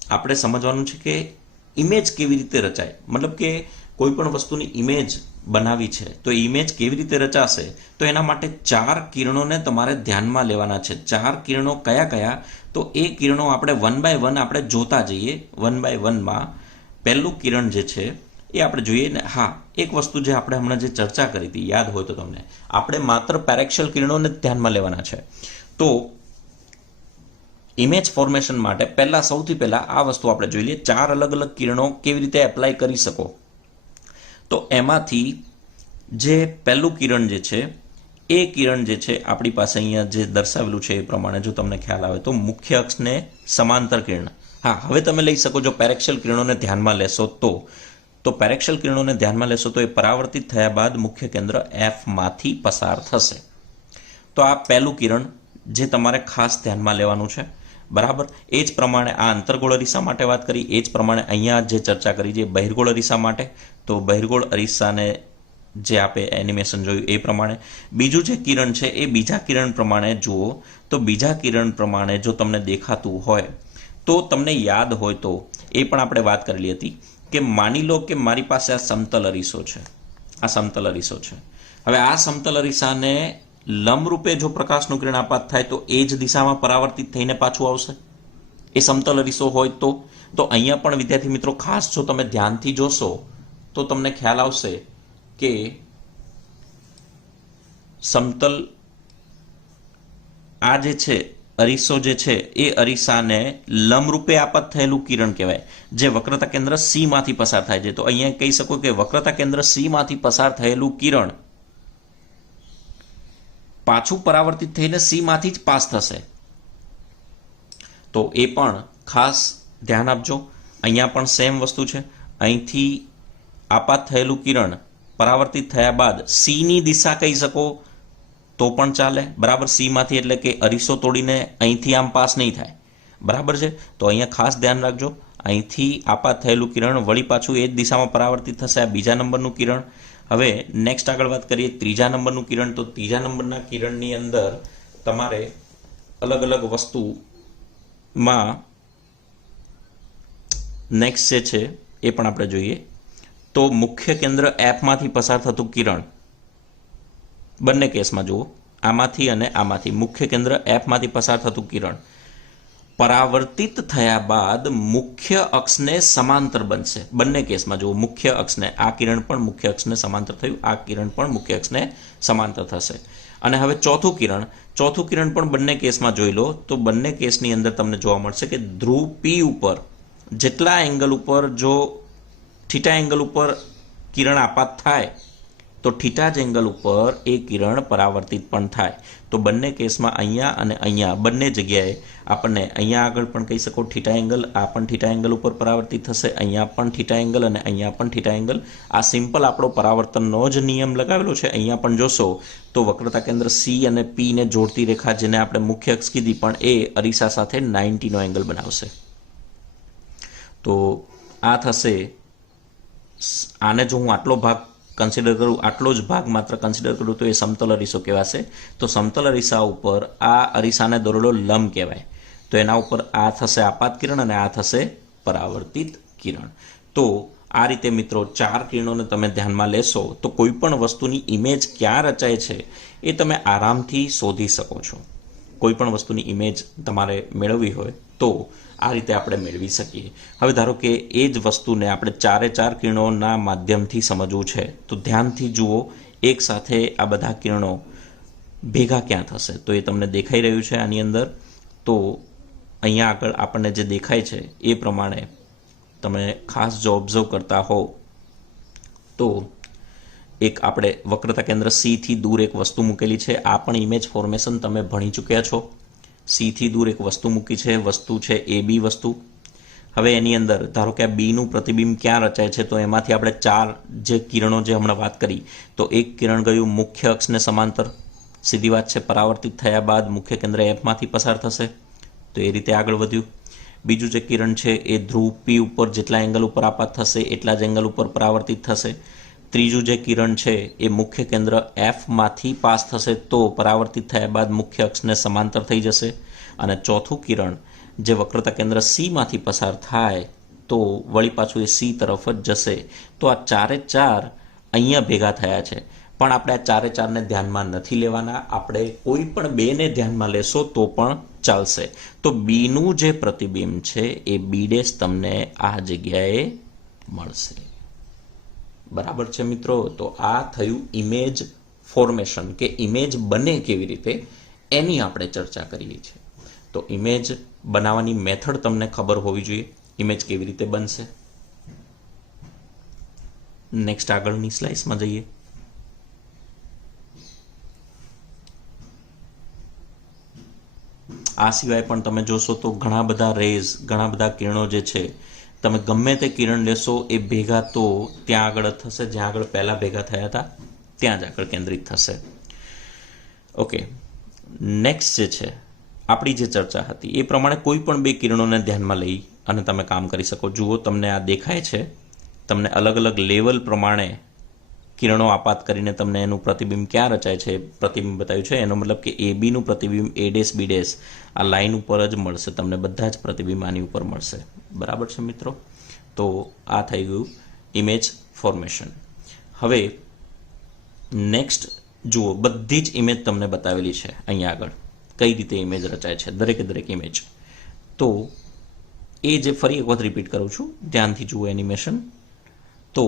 આપણે સમજવાનું છે કે ઇમેજ કેવી રીતે રચાય. મતલબ કે કોઈ પણ વસ્તુની ઇમેજ બનાવી છે તો ઇમેજ કેવી રીતે રચાશે, તો એના માટે 4 કિરણોને તમારે ધ્યાનમાં લેવાના છે. 4 કિરણો કયા કયા? તો એ કિરણો આપણે 1 બાય 1 આપણે જોતા જઈએ. 1 બાય 1માં પહેલું કિરણ જે છે એ આપણે જોઈએ ને. હા, એક વસ્તુ જે આપણે હમણાં જે ચર્ચા કરી હતી યાદ હોય તો તમને, આપણે માત્ર પેરેક્શિયલ કિરણોને ધ્યાનમાં લેવાના છે. તો ઇમેજ ફોર્મેશન માટે સૌથી પહેલા આ વસ્તુ આપણે જોઈ લઈએ. 4 અલગ અલગ કિરણો કેવી રીતે એપ્લાય કરી શકો. તો એમાંથી જે પહેલું કિરણ જે છે એ કિરણ જે છે આપણી પાસે અહીંયા જે દર્શાવેલું છે એ પ્રમાણે જો તમને ખ્યાલ આવે તો મુખ્ય અક્ષને સમાંતર કિરણ. હા, હવે તમે લઈ શકો જો પેરેક્શિયલ કિરણોને ધ્યાનમાં લેશો તો પેરેક્શિયલ કિરણોને ધ્યાનમાં લેશો તો એ પરાવર્તિત થયા બાદ મુખ્ય કેન્દ્ર એફ માંથી પસાર થશે. તો આ પહેલું કિરણ જે તમારે ખાસ ધ્યાનમાં લેવાનું છે. બરાબર, એ જ પ્રમાણે આ અંતર્ગોળ અરીસા માટે વાત કરી, એ જ પ્રમાણે અહીંયા જે ચર્ચા કરી છે બહિર્ગોળ અરીસા માટે, તો બહિર્ગોળ અરીસાને જે આપે એનિમેશન જોયું એ પ્રમાણે. બીજું જે કિરણ છે એ બીજા કિરણ પ્રમાણે જુઓ. તો બીજા કિરણ પ્રમાણે જો તમને દેખાતું હોય તો તમને યાદ હોય તો એ પણ આપણે વાત કરેલી હતી કે માની લો કે મારી પાસે આ સમતલ અરીસો છે. આ સમતલ અરીસો છે. હવે આ સમતલ અરીસાને લંબરૂપે જો પ્રકાશનું કિરણ આપાત થાય તો એ જ દિશામાં પરાવર્તિત થઈને પાછું આવશે. એ સમતલ અરીસો હોય તો અહીંયા પણ વિદ્યાર્થી મિત્રો ખાસ જો તમે ધ્યાનથી જોશો તો તમને ખ્યાલ આવશે કે સમતલ આ જે છે અરીસો જે છે એ અરીસાને લંબરૂપે આપાત થયેલું કિરણ કહેવાય, જે વક્રતા કેન્દ્ર સી માંથી પસાર થાય છે. તો અહીંયા કહી શકો કે વક્રતા કેન્દ્ર સી માંથી પસાર થયેલું કિરણ પાછું પરાવર્તિત થઈને સી માંથી જ પાસ થશે. તો એ પણ ખાસ ધ્યાન આપજો. અહીંયા પણ સેમ વસ્તુ છે. અહીંથી આપાત થયેલું કિરણ પરાવર્તિત થયા બાદ સી ની દિશા કહી શકો તો પણ ચાલે, બરાબર. સી માંથી એટલે કે અરીસો તોડીને અહીંથી આમ પાસ નહીં થાય, બરાબર છે. તો અહીંયા ખાસ ધ્યાન રાખજો, અહીંથી આપાત થયેલું કિરણ વળી પાછું એ જ દિશામાં પરાવર્તિત થશે. આ બીજા નંબરનું કિરણ. હવે નેક્સ્ટ આગળ વાત કરીએ ત્રીજા નંબરનું કિરણ. તો ત્રીજા નંબરના કિરણની અંદર તમારે અલગ અલગ વસ્તુમાં નેક્સ્ટ જે છે એ પણ આપણે જોઈએ. તો મુખ્ય કેન્દ્ર એફમાંથી પસાર થતું કિરણ, બંને કેસમાં જુઓ, આમાંથી અને આમાંથી મુખ્ય કેન્દ્ર એફમાંથી પસાર થતું કિરણ પરાવર્તિત થયા બાદ મુખ્ય અક્ષને સમાંતર બનશે. બંને કેસમાં જુઓ, મુખ્ય અક્ષને, આ કિરણ પણ મુખ્ય અક્ષને સમાંતર થયું, આ કિરણ પણ મુખ્ય અક્ષને સમાંતર થશે. અને હવે ચોથું કિરણ પણ બંને કેસમાં જોઈ લો તો બંને કેસની અંદર તમને જોવા મળશે કે ધ્રુવ પી ઉપર જેટલા એંગલ ઉપર જો થીટા એંગલ ઉપર કિરણ આપાત થાય તો થીટા જ એંગલ ઉપર એ કિરણ પરાવર્તિત પણ થાય. તો બંને કેસમાં અહીંયા અને અહીંયા બંને જગ્યાએ આપણને અહીંયા આગળ પણ કહી શકો થીટા એંગલ, આ પણ થીટા એંગલ ઉપર પરાવર્તિત થશે, અહીંયા પણ થીટા એંગલ અને અહીંયા પણ થીટા એંગલ. આ સિમ્પલ આપણો પરાવર્તનનો જ નિયમ લગાવેલો છે. અહીંયા પણ જોશો તો વક્રતા કેન્દ્ર સી અને પી ને જોડતી રેખા, જેને આપણે મુખ્ય અક્ષ કીધી, પણ એ અરીસા સાથે 90નો એંગલ બનાવશે. તો આ થશે. આને જો હું આટલો ભાગ કન્સિડર કરું, આટલો જ ભાગ માત્ર કન્સિડર કરું તો એ સમતલ અરીસો કહેવાશે. તો સમતલ અરીસા ઉપર આ અરીસાને દોરેલો લંબ કહેવાય. તો એના ઉપર આ થશે આપાત કિરણ અને આ થશે પરાવર્તિત કિરણ. તો આ રીતે મિત્રો 4 કિરણોને તમે ધ્યાનમાં લેશો તો કોઈ પણ વસ્તુની ઇમેજ ક્યાં રચાય છે એ તમે આરામથી શોધી શકો છો. કોઈ પણ વસ્તુની ઇમેજ તમારે મેળવવી હોય તો આ રીતે આપણે મેળવી શકીએ. હવે ધારો કે એ જ વસ્તુને આપણે 4 કિરણોના માધ્યમથી સમજવું છે તો ધ્યાનથી જુઓ, એક સાથે આ બધા કિરણો ભેગા ક્યાં થશે તો એ તમને દેખાઈ રહ્યું છે આની અંદર. તો અહીંયા આગળ આપણને જે દેખાય છે એ પ્રમાણે તમે ખાસ જો ઓબ્ઝર્વ કરતા હો તો એક આપણે વક્રતા કેન્દ્ર સી થી દૂર એક વસ્તુ મૂકેલી છે. આ પણ ઇમેજ ફોર્મેશન તમે ભણી ચૂક્યા છો. સી થી દૂર એક વસ્તુ મૂકી છે, વસ્તુ છે એ બી વસ્તુ. હવે એની અંદર ધારો કે આ બીનું પ્રતિબિંબ ક્યાં રચાય છે તો એમાંથી આપણે 4 જે કિરણો જે હમણાં વાત કરી તો એક કિરણ ગયું મુખ્ય અક્ષને સમાંતર, સીધી વાત છે. પરાવર્તિત થયા બાદ મુખ્ય કેન્દ્ર એફમાંથી પસાર થશે તો એ રીતે આગળ વધ્યું. બીજું જે કિરણ છે એ ધ્રુવ પી ઉપર જેટલા એંગલ ઉપર આપાત થશે એટલા જ એંગલ ઉપર પરાવર્તિત થશે. ત્રીજું જે કિરણ છે એ મુખ્ય કેન્દ્ર એફમાંથી પાસ થશે તો પરાવર્તિત થયા બાદ મુખ્ય અક્ષને સમાંતર થઈ જશે. અને ચોથું કિરણ જે વક્રતા કેન્દ્ર સીમાંથી પસાર થાય તો વળી પાછું એ સી તરફ જ જશે. તો આ 4 અહીંયા ભેગા થયા છે, પણ આપણે આ 4ને ધ્યાનમાં નથી લેવાના. આપણે કોઈ પણ 2ને ધ્યાનમાં લેશો તો પણ ચાલશે. તો બીનું જે પ્રતિબિંબ છે એ બી' તમને આ જગ્યાએ મળશે. બરાબર છે મિત્રો. તો આ થયું ઇમેજ ફોર્મેશન કે ઇમેજ બને કેવી રીતે એની આપણે ચર્ચા કરીએ છીએ. તો ઇમેજ બનાવવાની મેથડ તમને ખબર હોવી જોઈએ, ઇમેજ કેવી રીતે બનશે. નેક્સ્ટ આગળની સ્લાઇડ્સમાં જઈએ. આ સિવાય પણ તમે જોશો તો ઘણા બધા રેઝ, ઘણા બધા કિરણો જે છે તમે ગમે તે કિરણ લેશો એ ભેગા તો ત્યાં આગળ થશે જ્યાં આગળ પહેલા ભેગા થયા હતા ત્યાં જ આગળ કેન્દ્રિત થશે. ઓકે, નેક્સ્ટ જે છે આપણી જે ચર્ચા હતી એ પ્રમાણે કોઈ પણ 2 કિરણોને ધ્યાનમાં લઈ અને તમે કામ કરી શકો. જુઓ, તમને આ દેખાય છે, તમને અલગ અલગ લેવલ પ્રમાણે કિરણો આપાત કરીને તમને એનું પ્રતિબિંબ ક્યાં રચાય છે પ્રતિબિંબ બતાવ્યું છે. એનો મતલબ કે એ બીનું પ્રતિબિંબ A' B' આ લાઈન ઉપર જ મળશે, તમને બધા જ પ્રતિબિંબ આની ઉપર મળશે. બરાબર છે મિત્રો. તો આ થઈ ગયું ઇમેજ ફોર્મેશન. હવે નેક્સ્ટ જુઓ, બધી જ ઇમેજ તમને બતાવેલી છે અહીંયા આગળ કઈ રીતે ઇમેજ રચાય છે, દરેક ઇમેજ. તો એ જે ફરી એક વખત રિપીટ કરું છું, ધ્યાનથી જુઓ એનિમેશન. તો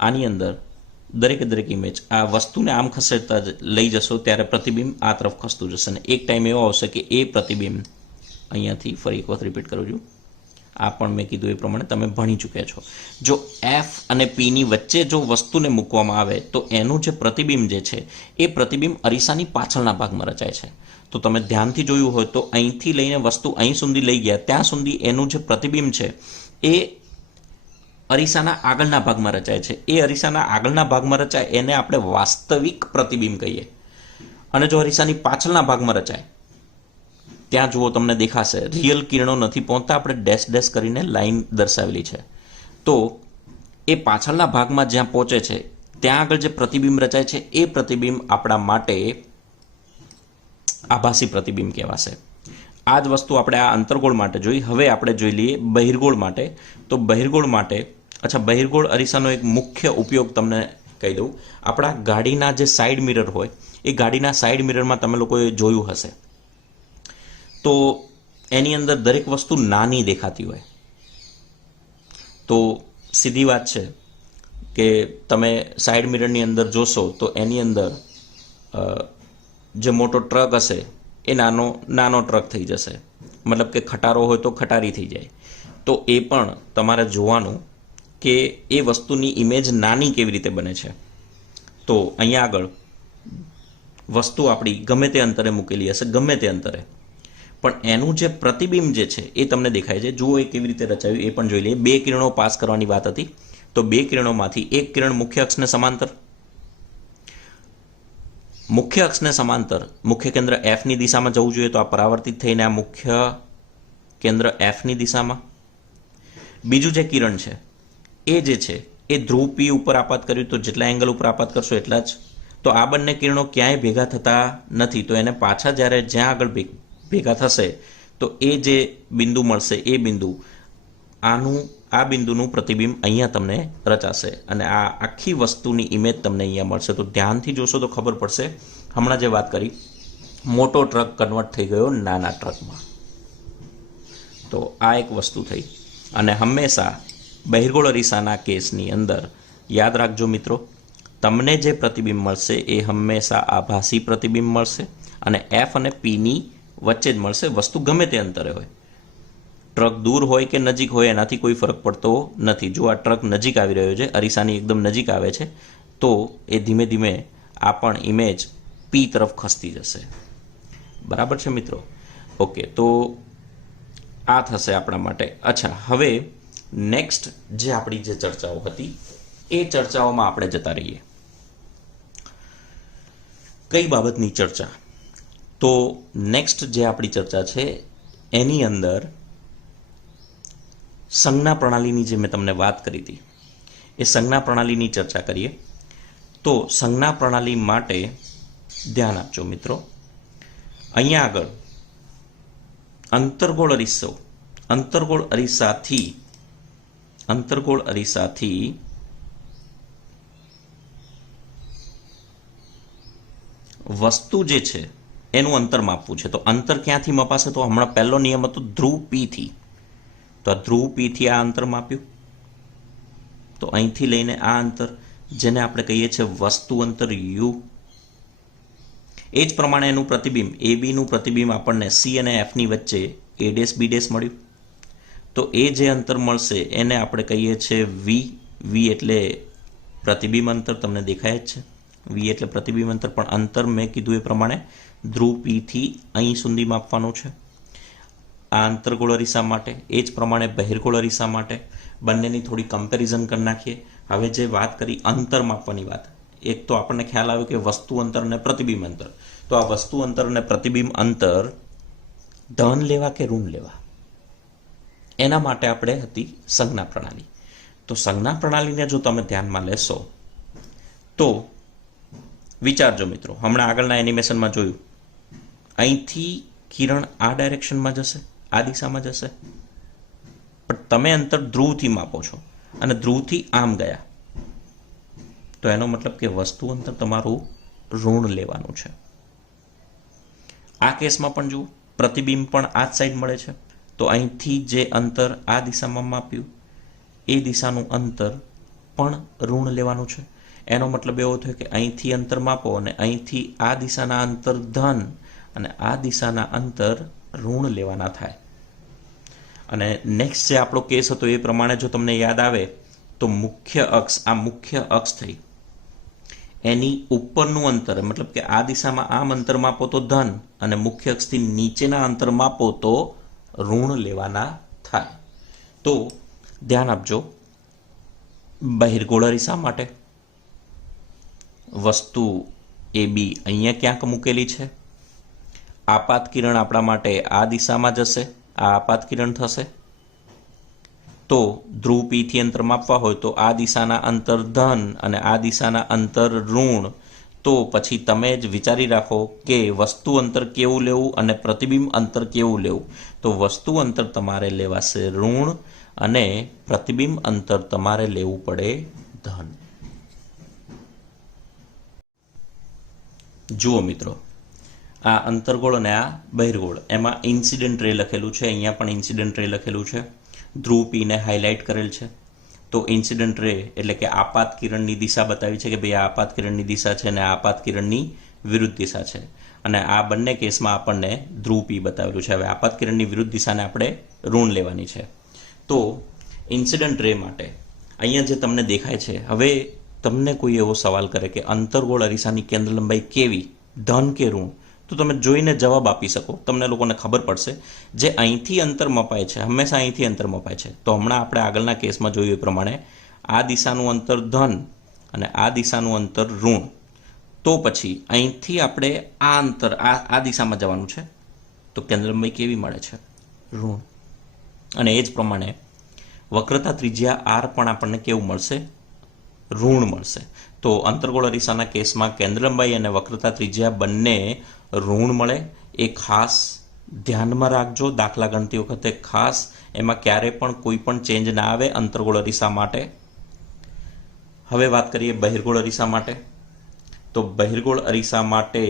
આની અંદર દરેક ઇમેજ આ વસ્તુને આમ ખસેડતા લઈ જશો ત્યારે પ્રતિબિંબ આ તરફ ખસતું જશે અને એક ટાઈમ એવો આવશે કે એ પ્રતિબિંબ અહીંયાથી ફરી એક વખત રિપીટ કરું છું. આ પણ મેં કીધું એ પ્રમાણે તમે ભણી ચૂક્યા છો. જો એફ અને પીની વચ્ચે જો વસ્તુને મૂકવામાં આવે તો એનું જે પ્રતિબિંબ જે છે એ પ્રતિબિંબ અરીસાની પાછળના ભાગમાં રચાય છે. તો તમે ધ્યાનથી જોયું હોય તો અહીંથી લઈને વસ્તુ અહીં સુધી લઈ ગયા ત્યાં સુધી એનું જે પ્રતિબિંબ છે એ અરીસાના આગળના ભાગમાં રચાય છે, એ અરીસાના આગળના ભાગમાં રચાય એને આપણે વાસ્તવિક પ્રતિબિંબ કહીએ. અને જો અરીસાની પાછળના ભાગમાં રચાય, ત્યાં જુઓ તમને દેખાશે રિયલ કિરણો નથી પહોંચતા, આપણે ડેશ ડેશ કરીને લાઈન દર્શાવેલી છે. તો એ પાછળના ભાગમાં જ્યાં પહોંચે છે ત્યાં આગળ જે પ્રતિબિંબ રચાય છે એ પ્રતિબિંબ આપણા માટે આભાસી પ્રતિબિંબ કહેવાશે. આ જ વસ્તુ આપણે આ અંતર્ગોળ માટે જોઈ. હવે આપણે જોઈ લઈએ બહિર્ગોળ માટે. તો બહિર્ગોળ માટે, બહિર્ગોળ અરીસાનો એક મુખ્ય ઉપયોગ તમને કહી દઉં. આપણા ગાડીના જે સાઈડ મિરર હોય, એ ગાડીના સાઈડ મિરરમાં તમે લોકોએ જોયું હશે, તો એની અંદર દરેક વસ્તુ નાની દેખાતી હોય. તો સીધી વાત છે કે તમે સાઈડ મિરરની અંદર જોશો તો એની અંદર જે મોટો ટ્રક હશે એ નાનો ટ્રક થઈ જશે, મતલબ કે ખટારો હોય તો ખટારી થઈ જાય. તો એ પણ તમારે જોવાનું કે એ વસ્તુની ઇમેજ નાની કેવી રીતે બને છે. તો અહીંયા આગળ વસ્તુ આપણી ગમે તે અંતરે મૂકેલી હશે, ગમે તે અંતરે, પણ એનું જે પ્રતિબિંબ જે છે એ તમને દેખાય છે. જુઓ એ કેવી રીતે રચાયું એ પણ જોઈ લઈએ. 2 કિરણો પાસ કરવાની વાત હતી. તો 2 કિરણોમાંથી એક કિરણ મુખ્ય અક્ષને સમાંતર, મુખ્ય અક્ષને સમાંતર મુખ્ય કેન્દ્ર એફની દિશામાં જવું જોઈએ, તો આ પરાવર્તિત થઈને આ મુખ્ય કેન્દ્ર એફની દિશામાં. બીજું જે કિરણ છે એ જે છે એ ધ્રુવ પી ઉપર આપાત કર્યું, તો જેટલા એંગલ ઉપર આપાત કરશો એટલા જ. તો આ બંને કિરણો ક્યાંય ભેગા થતા નથી, તો એને પાછા જ્યારે જ્યાં આગળ ભેગા થશે તો એ જે બિંદુ મળશે એ બિંદુ આ બિંદુનું પ્રતિબિંબ અહીંયા તમને રચાશે અને આ આખી વસ્તુની ઇમેજ તમને અહીંયા મળશે. તો ધ્યાનથી જોશો તો ખબર પડશે. હમણાં જે વાત કરી, મોટો ટ્રક કન્વર્ટ થઈ ગયો નાના ટ્રકમાં. તો આ એક વસ્તુ થઈ. અને હંમેશા બહિર્ગોળ અરીસાના કેસની અંદર યાદ રાખજો મિત્રો, તમને જે પ્રતિબિંબ મળશે એ હંમેશા આભાસી પ્રતિબિંબ મળશે અને એફ અને પીની વચ્ચે જ મળશે. વસ્તુ ગમે તે અંતરે હોય, ટ્રક દૂર હોય કે નજીક હોય એનાથી કોઈ ફરક પડતો નથી. જો આ ટ્રક નજીક આવી રહ્યો છે, અરીસાની એકદમ નજીક આવે છે, તો એ ધીમે ધીમે આ પણ ઇમેજ પી તરફ ખસતી જશે. બરાબર છે મિત્રો? ઓકે, તો આ થશે આપણા માટે. અચ્છા, હવે નેક્સ્ટ જે આપણી જે ચર્ચાઓ હતી એ ચર્ચાઓમાં આપણે જતા રહીએ. કઈ બાબતની ચર્ચા? તો નેક્સ્ટ જે આપણી ચર્ચા છે એની અંદર સંજ્ઞા પ્રણાલીની જે મેં તમને વાત કરી હતી એ સંજ્ઞા પ્રણાલીની ચર્ચા કરીએ. તો સંજ્ઞા પ્રણાલી માટે ધ્યાન આપજો મિત્રો. અહીંયા આગળ અંતર્ગોળ અરીસાથી વસ્તુ જે છે એનું અંતર માપવું છે. તો અંતર ક્યાંથી મપાશે? તો હમણાં પહેલો નિયમ હતો ધ્રુવ પી થી. તો આ ધ્રુવ પી થી આ અંતર માપ્યું. તો અહીંથી લઈને આ અંતર, જેને આપણે કહીએ છીએ વસ્તુ અંતર યુ. એ જ પ્રમાણે એનું પ્રતિબિંબ એ બીનું પ્રતિબિંબ આપણને સી અને એફની વચ્ચે એ ડેશ બી ડેશ મળ્યું. તો એ જે અંતર મળશે એને આપણે કહીએ છીએ વી. વી એટલે પ્રતિબિંબ અંતર, તમને દેખાય જ છે. વી એટલે પ્રતિબિંબ અંતર, પણ અંતર મેં કીધું એ પ્રમાણે ધ્રુવ પી થી અહીં સુધી માપવાનું છે. આ અંતર્ગોળ અરીસા માટે. એ જ પ્રમાણે બહિર્ગોળ અરીસા માટે. બંનેની થોડી કમ્પેરિઝન કરી નાખીએ. હવે જે વાત કરી અંતર માપવાની વાત, એક તો આપણને ખ્યાલ આવ્યો કે વસ્તુ અંતર અને પ્રતિબિંબ અંતર. તો આ વસ્તુ અંતર અને પ્રતિબિંબ અંતર ધન લેવા કે ઋણ લેવા, એના માટે આપણે હતી સંજ્ઞા પ્રણાલી. તો સંજ્ઞા પ્રણાલીને જો તમે ધ્યાનમાં લેશો તો વિચારજો મિત્રો, હમણાં આગળના એનિમેશનમાં જોયું, અહીંથી કિરણ આ ડાયરેક્શનમાં જશે, આ દિશામાં જશે, પણ તમે અંતર ધ્રુવથી માપો છો અને ધ્રુવથી આમ ગયા, તો એનો મતલબ કે વસ્તુ અંતર તમારું ઋણ લેવાનું છે. આ કેસમાં પણ જુઓ, પ્રતિબિંબ પણ આ જ સાઈડ મળે છે, તો અહીંથી જે અંતર આ દિશામાં માપ્યું એ દિશાનું અંતર પણ ઋણ લેવાનું છે. એનો મતલબ એવો થયો કે અહીંથી અંતર માપો અને અહીંથી આ દિશાના અંતર ધન અને આ દિશાના અંતર ઋણ લેવાના થાય. અને નેક્સ્ટ જે આપણો કેસ હતો એ પ્રમાણે જો તમને યાદ આવે તો મુખ્ય અક્ષ, આ મુખ્ય અક્ષ થઈ, એની ઉપરનું અંતર, મતલબ કે આ દિશામાં આમ અંતર માપો તો ધન અને મુખ્ય અક્ષથી નીચેના અંતર માપો તો ઋણ લેવાના થાય. તો ધ્યાન આપજો, બહિર્ગોળ અરીસા માટે વસ્તુ એ બી અહીંયા ક્યાંક મૂકેલી છે. આપાત કિરણ આપણા માટે આ દિશામાં જશે, આ આપાત કિરણ થશે. તો ધ્રુવ P થી અંતર માપવા હોય તો આ દિશાના અંતર ધન અને આ દિશાના અંતર ઋણ. તો પછી તમે જ વિચારી રાખો કે વસ્તુ અંતર કેવું લેવું અને પ્રતિબિંબ અંતર કેવું લેવું. તો વસ્તુ અંતર તમારે લેવાશે ઋણ અને પ્રતિબિંબ અંતર તમારે લેવું પડે ધન. જુઓ મિત્રો, આ અંતર્ગોળ અને આ બહિર્ગોળ, એમાં ઇન્સિડન્ટ રે લખેલું છે. અહીંયા પણ ઇન્સિડન્ટ રે લખેલું છે. ધ્રુવ P ને હાઇલાઇટ કરેલ છે. તો ઇન્સિડન્ટ રે એટલે કે આપાત કિરણની દિશા બતાવી છે કે ભાઈ આ આપાત કિરણની દિશા છે અને આ આપાત કિરણની વિરુદ્ધ દિશા છે. અને આ બંને કેસમાં આપણને ધ્રુવ P બતાવેલું છે. હવે આપાત કિરણની વિરુદ્ધ દિશાને આપણે ઋણ લેવાની છે. તો ઇન્સિડન્ટ રે માટે અહીંયા જે તમને દેખાય છે, હવે તમને કોઈ એવો સવાલ કરે કે અંતર્ગોળ અરીસાની કેન્દ્ર લંબાઈ કેવી, ધન કે ઋણ, તો તમે જોઈને જવાબ આપી શકો. તમને લોકોને ખબર પડશે જે અહીંથી અંતર મપાય છે હંમેશા અહીંથી અંતર મપાય છે. તો હમણાં આપણે આગળના કેસમાં જોયું એ પ્રમાણે આ દિશાનું અંતર ધન અને આ દિશાનું અંતર ઋણ. તો પછી અહીંથી આપણે આ અંતર આ દિશામાં જવાનું છે. તો કેન્દ્ર લંબાઈ કેવી મળે છે? ઋણ. અને એ જ પ્રમાણે વક્રતા ત્રિજ્યા R પણ આપણને કેવું મળશે? ઋણ મળશે. તો અંતર્ગોળ અરીસાના કેસમાં કેન્દ્ર લંબાઈ અને વક્રતા ત્રિજ્યા બંને ઋણ મળે. એ ખાસ ધ્યાનમાં રાખજો. દાખલા ગણતી વખતે ખાસ એમાં ક્યારે પણ કોઈ પણ ચેન્જ ના આવે અંતર્ગોળ અરીસા માટે. હવે વાત કરીએ બહિર્ગોળ અરીસા માટે. તો બહિર્ગોળ અરીસા માટે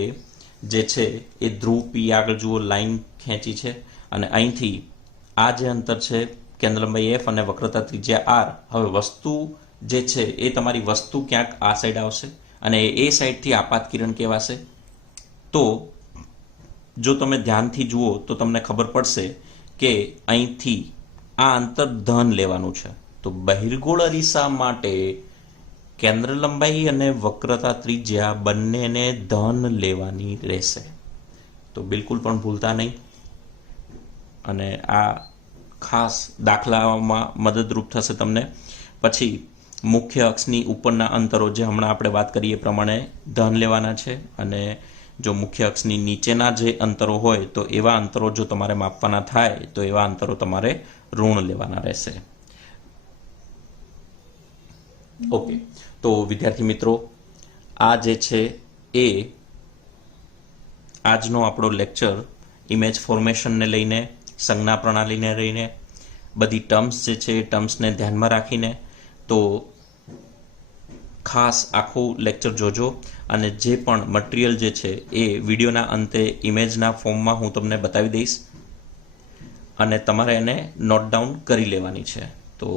જે છે એ ધ્રુવ P આગળ જુઓ લાઈન ખેંચી છે અને અહીંથી આ જે અંતર છે કેન્દ્ર લંબાઈ F અને વક્રતા ત્રિજ્યા R. હવે વસ્તુ જે છે એ તમારી વસ્તુ ક્યાંક આ સાઈડ આવશે અને એ સાઈડથી આપાત કિરણ કહેવાશે. તો જો તમે ધ્યાનથી જુઓ તો તમને ખબર પડશે કે અહીંથી આ અંતર ધન લેવાનું છે. તો બહિર્ગોળ અરીસા માટે કેન્દ્ર લંબાઈ અને વક્રતા ત્રિજ્યા બંનેને ધન લેવાની રહેશે. તો બિલકુલ પણ ભૂલતા નહીં. અને આ ખાસ દાખલાઓમાં મદદરૂપ થશે તમને. પછી મુખ્ય અક્ષની ઉપરના અંતરો જે હમણાં આપણે વાત કરીએ એ પ્રમાણે ધન લેવાના છે અને જો મુખ્ય અક્ષની નીચેના જે અંતરો હોય તો એવા અંતરો જો તમારે માપવાના થાય તો એવા અંતરો તમારે ઋણ લેવાના રહેશે. ઓકે, તો વિદ્યાર્થી મિત્રો, આ જે છે એ આજનો આપણો લેક્ચર ઇમેજ ફોર્મેશનને લઈને, સંજ્ઞા પ્રણાલીને લઈને, બધી ટર્મ્સ જે છે એ ટર્મ્સને ધ્યાનમાં રાખીને. તો ખાસ આખું લેક્ચર જોજો અને જે પણ મટીરિયલ જે છે એ વિડીયોના અંતે ઇમેજના ફોર્મમાં હું તમને બતાવી દઈશ અને તમારે એને નોટ ડાઉન કરી લેવાની છે. તો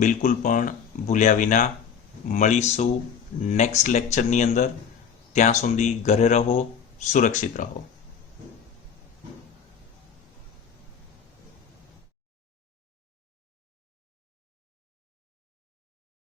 બિલકુલ પણ ભૂલ્યા વિના મળીશું નેક્સ્ટ લેક્ચરની અંદર. ત્યાં સુધી ઘરે રહો, સુરક્ષિત રહો.